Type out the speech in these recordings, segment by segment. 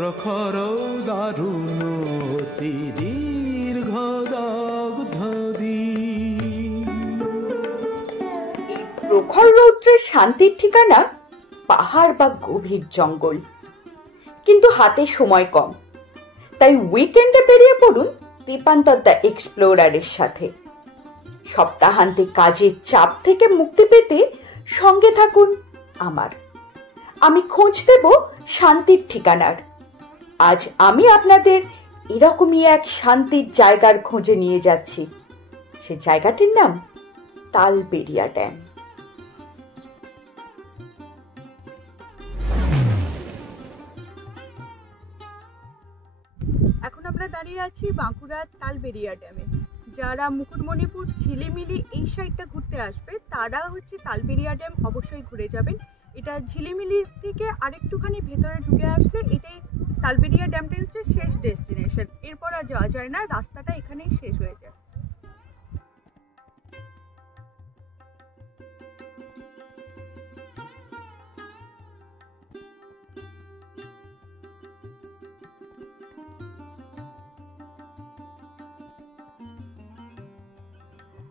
প্রখর দারুণ অতি দীর্ঘ দগ্ধ দিন। প্রখর রৌদ্রের শান্তির ঠিকানা পাহাড় বা গভীর জঙ্গল, কিন্তু হাতে সময় কম। তাই উইকেন্ডে বেরিয়ে পড়ুন দীপান্তর দ্য এক্সপ্লোরারের সাথে। সপ্তাহান্তে কাজের চাপ থেকে মুক্তি পেতে সঙ্গে থাকুন আমার। আমি খোঁজ দেব শান্তির ঠিকানার। আজ আমি আপনাদের এরকমই এক শান্তির জায়গার খোঁজে নিয়ে যাচ্ছি। সে জায়গাটির নাম তালবেড়িয়া ড্যাম। এখন আমরা দাঁড়িয়ে আছি বাঁকুড়ার তালবেড়িয়া ড্যামে। যারা মুকুটমণিপুর, ঝিলিমিলি এই সাইডটা ঘুরতে আসবে তারা তালবেড়িয়া ড্যাম অবশ্যই ঘুরে যাবেন। এটা ঝিলিমিলির থেকে আরেকটুখানি ভেতরে ঢুকে আসলে এটাই তালবেড়িয়া ড্যামটাই শেষ ডেস্টিনেশন। এরপর আর যাওয়া যায় না, রাস্তাটা এখানেই শেষ হয়ে যায়।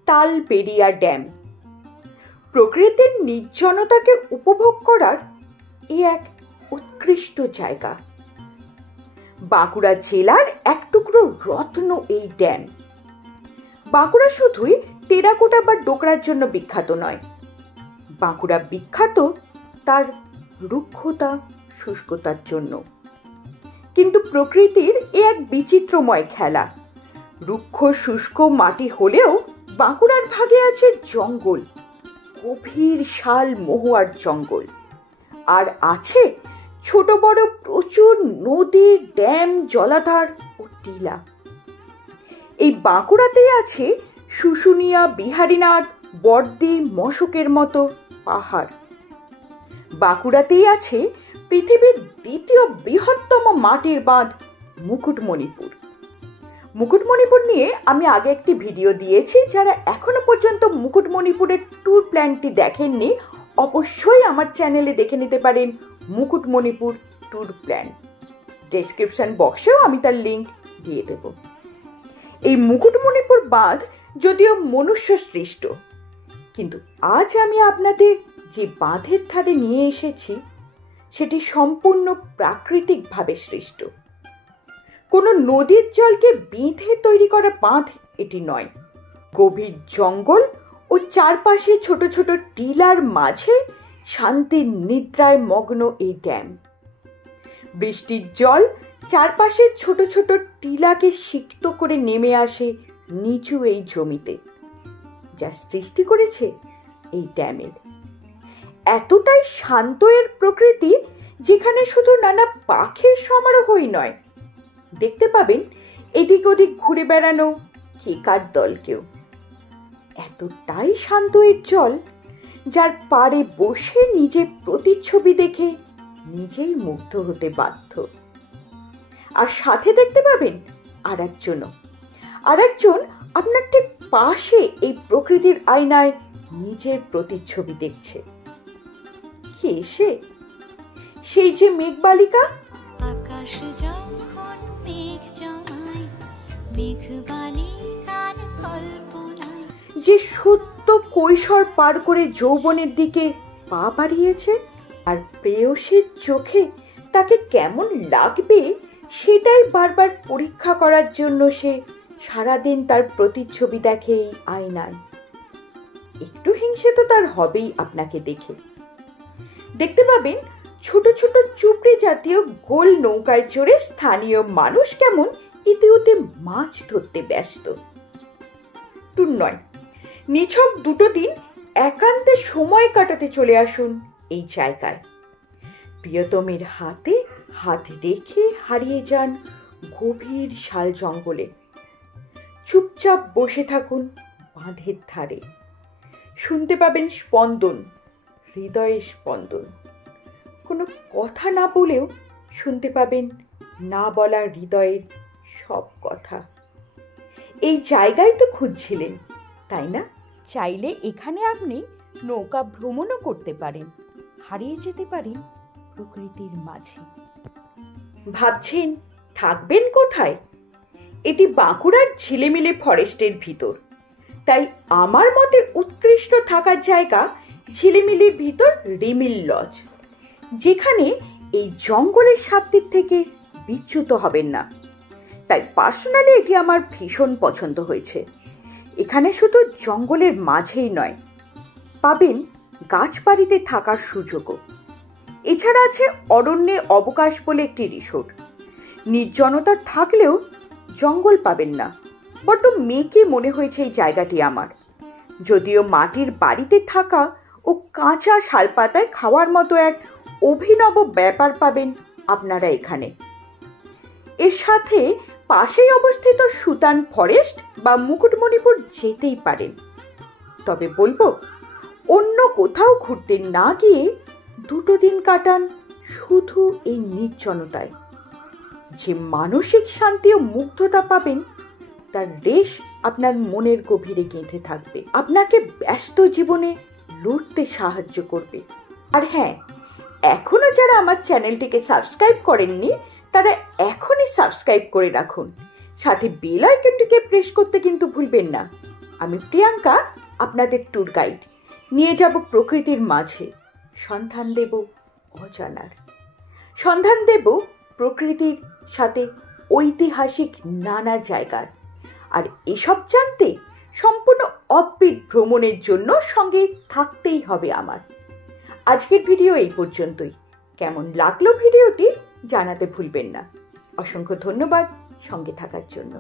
তালবেড়িয়া ড্যাম প্রকৃতির নির্জনতাকে উপভোগ করার এক উৎকৃষ্ট জায়গা। বাঁকুড়া জেলার এক টুকরো রত্ন এই ড্যাম। বাঁকুড়া শুধুই টেরাকোটা বা ডোকরার জন্য বিখ্যাত নয়, বাঁকুড়া বিখ্যাত তার রুক্ষতা, শুষ্কতার জন্য। কিন্তু প্রকৃতির এক বিচিত্রময় খেলা। রুক্ষ শুষ্ক মাটি হলেও বাঁকুড়ার ভাগে আছে জঙ্গল, গভীর শাল মহুয়ার জঙ্গল। আর আছে ছোট বড় প্রচুর নদী, ড্যাম, জলাধার ও টিলা। এই বাঁকুড়াতেই আছে শুশুনিয়া, বিহারীনাথ, বর্দি, মশকের মতো পাহাড়। বাঁকুড়াতেই আছে পৃথিবীর দ্বিতীয় বৃহত্তম মাটির বাঁধ মুকুটমণিপুর। মুকুটমণিপুর নিয়ে আমি আগে একটি ভিডিও দিয়েছি। যারা এখনো পর্যন্ত মুকুটমণিপুরের ট্যুর প্ল্যানটি দেখেননি অবশ্যই আমার চ্যানেলে দেখে নিতে পারেন মুকুটমণিপুর ট্যুর প্ল্যান। ডেসক্রিপশন বক্সেও আমি তার লিঙ্ক দিয়ে দেব। এই মুকুটমণিপুর বাঁধ যদিও মনুষ্য সৃষ্ট, কিন্তু আজ আমি আপনাদের যে বাঁধের ধারে নিয়ে এসেছি সেটি সম্পূর্ণ প্রাকৃতিকভাবে সৃষ্ট। কোনো নদীর জলকে বেঁধে তৈরি করা বাঁধ এটি নয়। গভীর জঙ্গল ও চারপাশে ছোট ছোট টিলার মাঝে শান্তির নিদ্রায় মগ্ন এই ড্যাম। বৃষ্টির জল চারপাশে ছোট ছোট টিলাকে সিক্ত করে নেমে আসে নিচু এই জমিতে, যা সৃষ্টি করেছে এই ড্যামের। এতটাই শান্ত এর প্রকৃতি, যেখানে শুধু নানা পাখির সমারোহই নয়, দেখতে পাবেন এদিক ওদিক ঘুরে বেড়ানো কেকার দলকেও। এতটাই শান্ত এর জল, যার পাড়ে বসে নিজের প্রতিচ্ছবি দেখে নিজেই মুগ্ধ হতে বাধ্য। আর সাথে দেখতে পাবেন আরেকজন আপনার ঠিক পাশে এই প্রকৃতির আয়নায় নিজের প্রতিচ্ছবি দেখছে। কে সে? সেই যে মেঘবালিকা। আকাশ যখন মেঘ জমায়, মেঘবালিকার কল্পনায়, যে সত্য কৈশোর পার করে যৌবনের দিকে পা বাড়িয়েছে। আর প্রেয়সীর চোখে তাকে কেমন লাগবে সেটাই বারবার পরীক্ষা করার জন্য সে সারাদিন তার প্রতিচ্ছবি দেখে এই আয়নায়। একটু হিংসে তো তার হবেই আপনাকে দেখে। দেখতে পাবেন ছোট ছোট চুপড়ি জাতীয় গোল নৌকায় চড়ে স্থানীয় মানুষ কেমন ইতিউতে মাছ ধরতে ব্যস্ত। টুর নয়, নিছক দুটো দিন একান্তে সময় কাটাতে চলে আসুন এই জায়গায়। প্রিয়তমের হাতে হাত রেখে হারিয়ে যান গভীর শাল জঙ্গলে। চুপচাপ বসে থাকুন বাঁধের ধারে। শুনতে পাবেন স্পন্দন, হৃদয়ের স্পন্দন। কোনো কথা না বলেও শুনতে পাবেন না বলা হৃদয়ের সব কথা। এই জায়গায় তো খুঁজছিলেন, তাই না? চাইলে এখানে আপনি নৌকা ভ্রমণও করতে পারেন, হারিয়ে যেতে পারেন প্রকৃতির মাঝে। ভাবছেন থাকবেন কোথায়? এটি বাঁকুড়ার ঝিলিমিলি ফরেস্টের ভিতর, তাই আমার মতে উৎকৃষ্ট থাকার জায়গা ঝিলিমিলির ভিতর রিমিল লজ, যেখানে এই জঙ্গলের শান্তির থেকে বিচ্যুত হবেন না। তাই পার্সোনালি এটি আমার ভীষণ পছন্দ হয়েছে। এখানে শুধু জঙ্গলের মাঝেই নয়, পাবেন গাছবাড়িতে থাকার সুযোগও। এছাড়া আছে অরণ্যে অবকাশ বলে একটি রিসোর্ট। নির্জনতা থাকলেও জঙ্গল পাবেন না। বড্ড মেকে মনে হয়েছে এই জায়গাটি আমার। যদিও মাটির বাড়িতে থাকা ও কাঁচা শালপাতায় খাওয়ার মতো এক অভিনব ব্যাপার পাবেন আপনারা এখানে। এর সাথে পাশেই অবস্থিত সুতান ফরেস্ট বা মুকুটমণিপুর যেতেই পারেন। তবে বলবো, অন্য কোথাও ঘুরতে না গিয়ে 2 দিন কাটান শুধু এই নির্জনতায়। যে মানসিক শান্তি ও মুগ্ধতা পাবেন তার রেশ আপনার মনের গভীরে গেঁথে থাকবে, আপনাকে ব্যস্ত জীবনে লড়তে সাহায্য করবে। আর হ্যাঁ, এখনো যারা আমার চ্যানেলটিকে সাবস্ক্রাইব করেননি তারা এখনই সাবস্ক্রাইব করে রাখুন, সাথে বেল আইকনটিকে প্রেস করতে কিন্তু ভুলবেন না। আমি প্রিয়াঙ্কা, আপনাদের ট্যুর গাইড। নিয়ে যাব প্রকৃতির মাঝে, সন্ধান দেব অজানার, সন্ধান দেব প্রকৃতির সাথে ঐতিহাসিক নানা জায়গার। আর এসব জানতে সম্পূর্ণ অফবিট ভ্রমণের জন্য সঙ্গে থাকতেই হবে আমার। আজকের ভিডিও এই পর্যন্তই। কেমন লাগলো ভিডিওটি জানাতে ভুলবেন না। অসংখ্য ধন্যবাদ সঙ্গে থাকার জন্য।